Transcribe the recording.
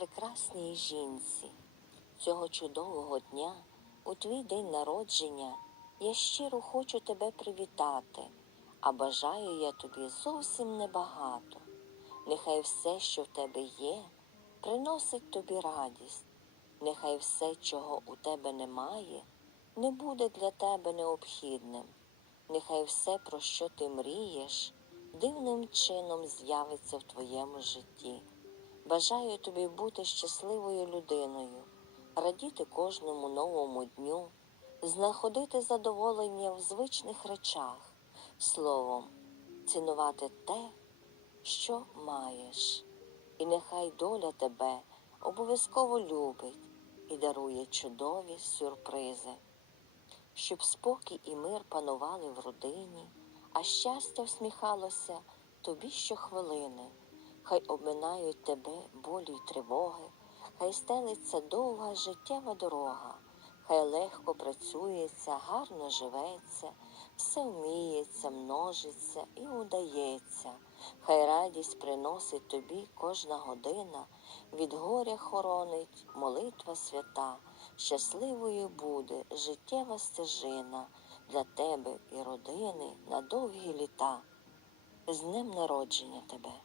прекрасній жінці. Цього чудового дня, у твій день народження, я щиро хочу тебе привітати, а бажаю я тобі зовсім небагато. Нехай все, що в тебе є, приносить тобі радість. Нехай все, чого у тебе немає, не буде для тебе необхідним. Нехай все, про що ти мрієш, дивним чином з'явиться в твоєму житті. Бажаю тобі бути щасливою людиною, радіти кожному новому дню, знаходити задоволення в звичних речах, словом, цінувати те, що маєш. І нехай доля тебе обов'язково любить і дарує чудові сюрпризи, щоб спокій і мир панували в родині, а щастя всміхалося тобі щохвилини. Хай обминають тебе болі й тривоги, хай стелиться довга життєва дорога, хай легко працюється, гарно живеться, все вміється, множиться і удається. Хай радість приносить тобі кожна година, від горя хоронить молитва свята, щасливою буде життєва стежина для тебе і родини на довгі літа. З днем народження тебе!